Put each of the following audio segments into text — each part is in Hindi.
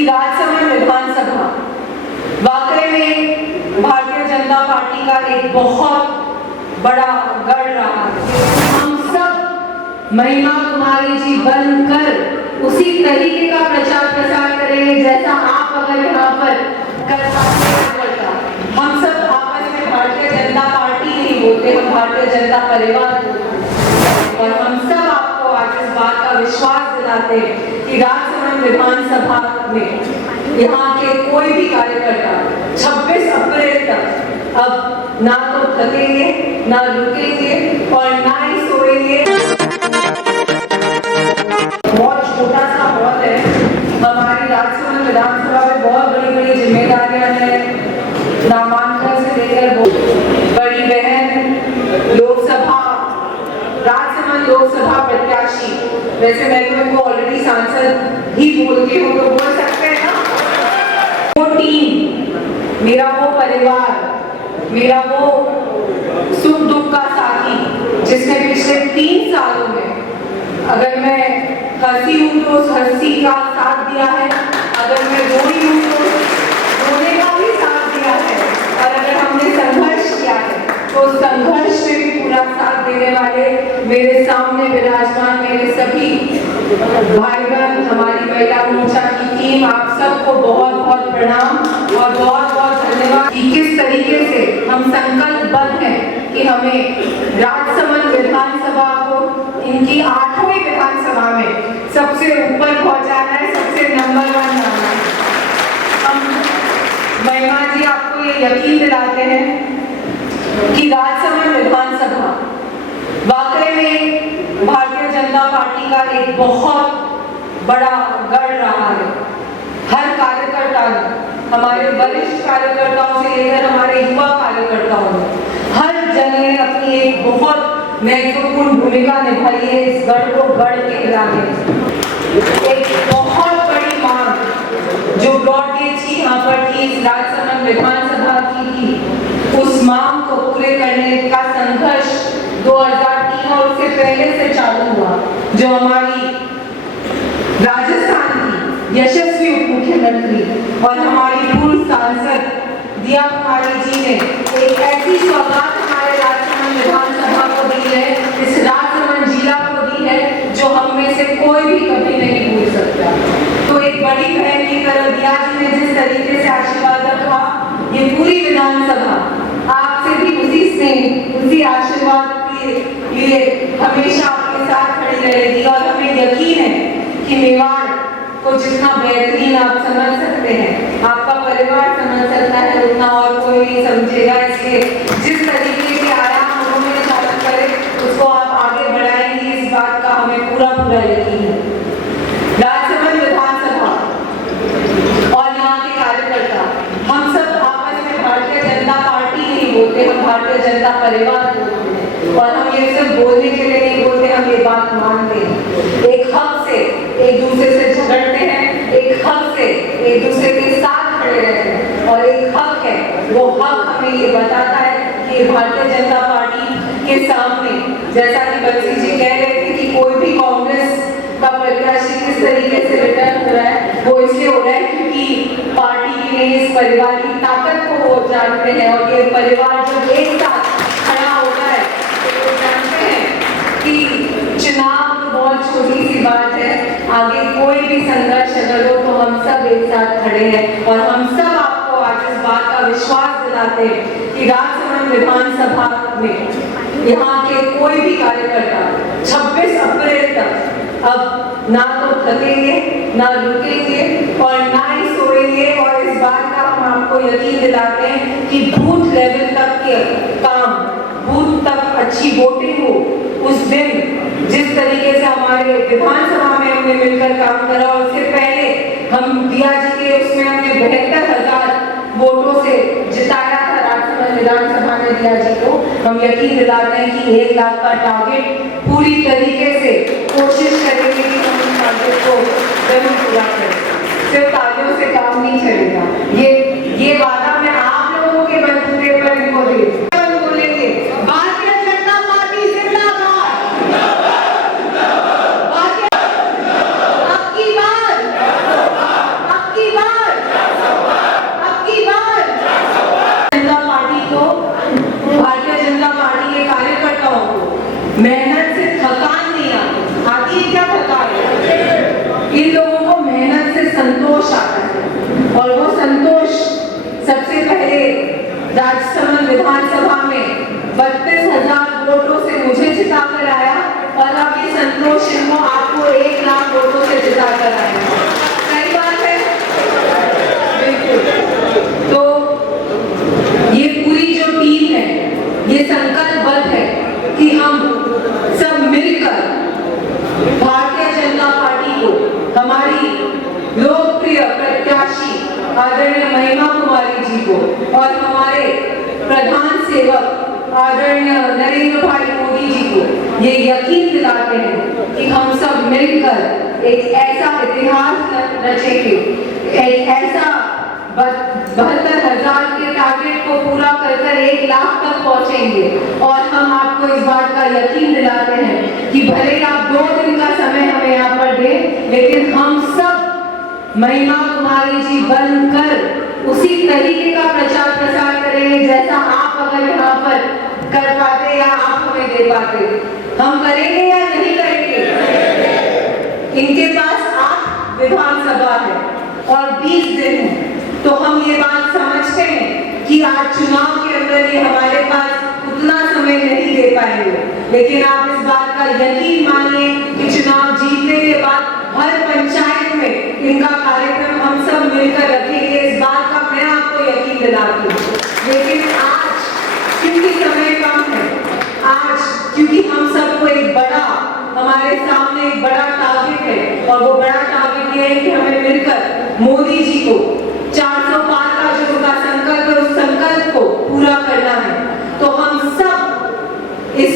कि राजसमंद विधानसभा वाकई में भारतीय जनता पार्टी का एक बहुत बड़ा गढ़ रहा है। हम सब महिमा कुमारी जी बनकर उसी तरीके का प्रचार प्रसार करेंगे जैसा आप अगर यहाँ पर कर करता। हम सब आपस में भारतीय जनता पार्टी नहीं बोलते, हम भारतीय जनता परिवार बोलते हैं। और हम सब आपको आज इस बात का विश्वास दिलाते हैं कि राजसमंद विधानसभा में यहाँ के कोई भी कार्यकर्ता 26 अप्रैल तक अब ना तो थकेंगे, ना रुकेंगे और ना ही सोएंगे। बहुत छोटा सा हॉल है, हमारी राजसमंद विधानसभा में बहुत बड़ी बड़ी जिम्मेदारियां हैं। नामांकन से लेकर बड़ी बहन लोकसभा राजसमंद लोकसभा प्रत्याशी, वैसे मैं तो इनको ऑलरेडी सांसद ही बोलती हूँ तो बोल सकते हैं ना। वो टीम, मेरा वो परिवार, मेरा वो सुख दुख का साथी जिसने पिछले 3 सालों में अगर मैं हंसी हूँ तो उस हंसी का साथ दिया है, अगर मैं रोई हूँ तो रोने का भी साथ दिया है, और अगर हमने संघर्ष किया है तो संघर्ष में भी पूरा साथ देने वाले मेरे सामने विराजमान मेरे सभी भाई बहन, हमारी महिला मोर्चा की टीम, आप सबको बहुत बहुत प्रणाम और बहुत बहुत धन्यवाद कि किस तरीके से हम संकल्पबद्ध हैं कि हमें राजसमंद विधानसभा को इनकी 8वीं विधानसभा में सबसे ऊपर पहुंचाना है, सबसे नंबर 1 लाना है। हम महिमा जी आपको ये यकीन दिलाते हैं कि राजसमंद विधानसभा वाकई में भारतीय जनता पार्टी का एक बहुत बड़ा गढ़ रहा है। हर कार्यकर्ता ने, हमारे वरिष्ठ कार्यकर्ताओं से लेकर हमारे युवा कार्यकर्ताओं ने, हर जन ने अपनी एक बहुत महत्वपूर्ण भूमिका निभाई है इस गढ़ को गढ़ के गिराने में। एक बहुत बड़ी मांग जो ब्रॉडगेज की यहाँ पर थी, इस राजसमंद विधानसभा की थी, उस मांग को पूरे करने का संघर्ष 2003 और उससे पहले से चालू हुआ। जो हमारी राजस्थान की यशस्वी उप मुख्यमंत्री और हमारी पूर्व सांसद दिया कुमारी जी ने एक ऐसी सौगात हमारे राजसमंद विधानसभा को दी है, इस राजसमंद जिला को दी है, जो हम में से कोई भी कभी नहीं भूल सकता। तो एक बड़ी बहन की तरह दिया जी ने जिस तरीके से आशीर्वाद रखा, ये पूरी विधानसभा आपसे भी उसी स्नेह, उसी आशीर्वाद के लिए हमेशा आपके साथ खड़ी रहेगी। और हमें यकीन है कि मेवाड़ को जितना बेहतरीन आप समझ सकते हैं, आपका परिवार समझ सकता है, उतना और कोई नहीं समझेगा। इसलिए जिस तरीके के आयाम उन्होंने चालू करे उसको आप आगे बढ़ाएंगे, इस बात का हमें पूरा पूरा यकीन है। राजसमंद विधानसभा और यहाँ के कार्यकर्ता, हम सब आपस में भारतीय जनता पार्टी नहीं बोलते, हम भारतीय जनता परिवार बोलते हैं। और हम ये सिर्फ बोलने के लिए नहीं बोलते, हम ये बात मानते हैं। एक हक से एक दूसरे से झगड़ते हैं, एक हक से एक दूसरे के साथ खड़े रहते हैं, और एक हक है, वो हक हमें ये बताता है कि भारतीय जनता पार्टी के सामने, जैसा कि बंसी जी कह रहे थे कि कोई भी कांग्रेस का प्रत्याशी किस तरीके से रिटर्न हो रहा है, वो इसलिए हो रहा है क्योंकि पार्टी के इस परिवार की ताकत को वो जानते हैं। और ये परिवार जब एक साथ खड़ा होता है तो वो जानते हैं कि चुनाव तो बहुत छोटी सी बात है, आगे कोई भी संघर्ष अगर हो तो हम सब एक साथ खड़े हैं। और हम सब आपको आज इस बात का विश्वास दिलाते हैं कि राजसमंद विधानसभा में यहाँ के कोई भी कार्यकर्ता 26 अप्रैल तक अब ना तो थकेंगे, ना रुकेंगे और ना ही सोएंगे। और इस बात का हम आपको यकीन दिलाते हैं कि बूथ लेवल तक के काम, बूथ तक अच्छी वोटिंग हो, उस दिन जिस तरीके से हमारे विधानसभा में हमने मिलकर काम करा, और उससे पहले हम दिया जी के उसमें हमने 72,000 वोटों से जिताया था राजसमंद विधानसभा ने दिया जी को, हम यकीन दिलाते हैं कि 1 लाख का टारगेट पूरी तरीके से कोशिश करेंगे कि हम इस टारगेट को जरूर पूरा करें। सिर्फ तालियों से काम नहीं चलेगा, ये वादा मैं आप लोगों के बलबूते पर इनको दे बोलेंगे। भारतीय जनता पार्टी जिंदाबाद, आपकी बात संतोष आता है, और वो संतोष सबसे पहले राजसमंद विधानसभा में 32,000 वोटों से मुझे जिता कर आया, और अब ये संतोष इनको आपको 1 लाख वोटों से जिता कर आया। सही बात है? बिल्कुल। तो ये पूरी जो टीम है ये संकल्पबद्ध है कि हम सब मिलकर भारतीय जनता पार्टी को, हमारी लोकप्रिय प्रत्याशी आदरणीय महिमा कुमारी जी को और हमारे प्रधान सेवक आदरणीय नरेंद्र भाई मोदी जी को ये यकीन दिलाते हैं कि हम सब मिलकर एक ऐसा इतिहास रचेंगे, एक ऐसा 72,000 के टारगेट को पूरा कर 1 लाख तक पहुंचेंगे। और हम आपको इस बात का यकीन दिलाते हैं कि भले आप 2 दिन का समय हमें यहाँ पर दें, लेकिन हम सब महिमा कुमारी जी बनकर उसी तरीके का प्रचार प्रसार करेंगे जैसा आप अगर यहाँ पर कर पाते या आप हमें दे पाते। हम करेंगे या नहीं करेंगे? इनके पास 8 विधानसभा है और 20 दिन है, तो हम ये बात समझते हैं कि आज चुनाव के अंदर ये हमारे पास उतना समय नहीं दे पाएंगे, लेकिन आप इस बात का यकीन मानिए कि चुनाव जीतने के बाद हर पंचायत में इनका कार्यक्रम हम सब मिलकर रखेंगे। इस बात का मैं आपको यकीन दिलाती हूँ। लेकिन आज क्योंकि समय कम है, आज क्योंकि हम सबको एक बड़ा, हमारे सामने एक बड़ा टारगेट है, और वो बड़ा टारगेट ये है कि हमें मिलकर मोदी जी को 400 पार का जो उनका संकल्प है उस संकल्प को पूरा करना है। तो हम सब इस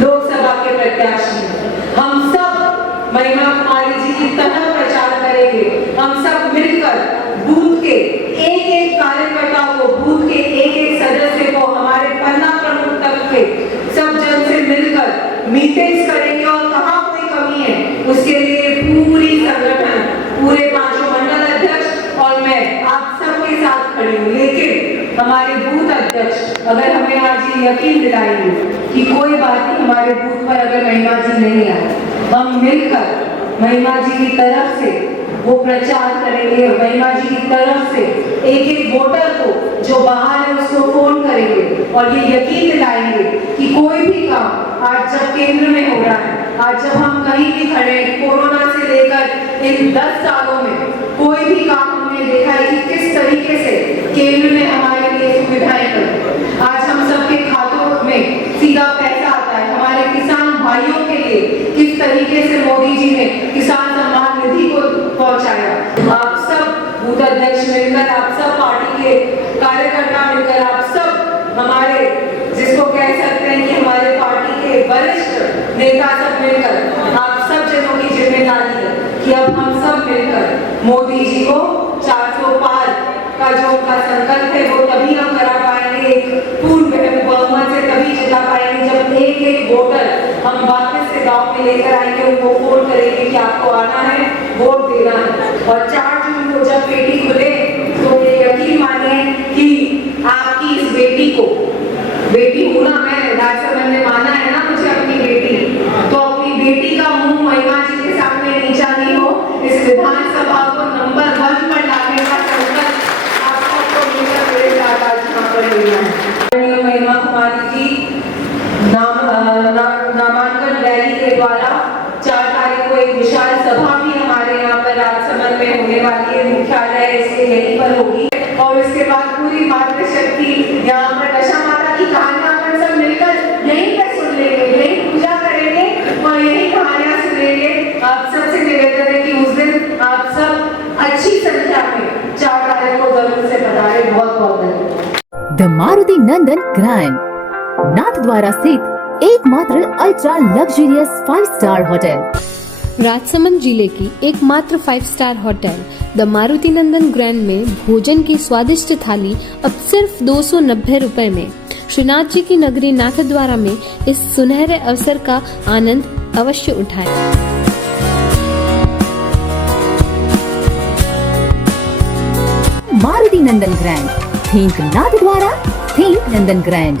लोकसभा के प्रत्याशी हैं, हम सब महिमा कुमारी जी की तरह प्रचार करेंगे। हम सब मिलकर बूथ के एक-एक कार्यकर्ता को, बूथ के एक-एक सदस्य को, हमारे पन्ना प्रमुख तक के सब जन से मिलकर मीटिंग्स करेंगे, और कहाँ कोई कमी है उसके लिए पूरी संगठन, पूरे 5 मंडल अध्यक्ष और मैं आप सबके साथ खड़े हूँ। लेकिन हमारे बूथ अध्यक्ष अगर हमें आज ये यकीन दिलाएंगे कि कोई बात नहीं, हमारे बूथ पर अगर महिमा जी नहीं आए, हम मिलकर महिमा जी की तरफ से वो प्रचार करेंगे, महिमा जी की तरफ से एक-एक वोटर को जो बाहर है उसको फोन करेंगे, और ये यकीन दिलाएंगे कि कोई भी काम आज जब केंद्र में हो रहा है, आज जब हम कहीं भी खड़े हैं, कोरोना से लेकर इन 10 सालों में कोई भी काम हमने देखा है कि किस तरीके से केंद्र ने हमारे लिए सुविधाएं कर, आज हम सबके खातों में सीधा पैसा आता है, हमारे किसान भाइयों के लिए किस तरीके से मोदी जी ने किसान सम्मान निधि को पहुंचाया। आप सब बूथ अध्यक्ष मिलकर, आप सब पार्टी के कार्यकर्ता मिलकर, आप सब हमारे जिसको कह सकते हैं कि हमारे पार्टी के वरिष्ठ नेता सब मिलकर, आप सब जनों की जिम्मेदारी है कि अब हम सब मिलकर मोदी जी को 400 पार का जो उनका संकल्प है वो तभी हम करा पाएंगे, एक पूर्ण बहुमत से तभी जिता पाएंगे जब एक-एक वोटर हम वापस से गांव में लेकर आएंगे, उनको फोन करेंगे कि आपको आना है, वोट देना है। और 4 जून को जब पेटी खुले तो ये यकीन मानिए कि आपकी इस बेटी को, बेटी हूँ ना मैं, राजसमंद ने माना है ना मुझे अपनी बेटी, तो अपनी बेटी का मुंह महिमा जी के सामने नीचा नहीं हो, इस विधानसभा को नंबर 1 पर लाने का संकल्प आप सबको मिलकर मेरे साथ आज यहाँ पर लेना है। महिमा कुमारी जी नामांकन रैली के द्वारा 4 तारीख को एक विशाल सभा भी हमारे यहाँ पर राजसमंद में होने वाली है, मुख्यालय इसके यहीं पर होगी, और इसके बाद पूरी मातृशक्ति यहाँ पर दशा माता की कहानियां अपन सब मिलकर यहीं पर सुन लेंगे, यहीं पूजा करेंगे और यहीं कहानियां सुनेंगे। आप सबसे निवेदन है कि उस दिन आप सब अच्छी संख्या में 4 तारीख को जरूर से पधारे। बहुत बहुत धन्यवाद। The Maruti Nandan grand, Nathdwara स्थित एकमात्र ultra luxurious 5 star hotel. Rajsamand जिले की एकमात्र 5 star hotel the Maruti Nandan grand में भोजन की स्वादिष्ट थाली अब सिर्फ 290 रुपए में। श्रीनाथ जी की नगरी नाथद्वारा में इस सुनहरे अवसर का आनंद अवश्य उठाएं। मारुति नंदन ग्रैंड, थिंक नाथद्वारा, थिंक नंदन ग्रैंड।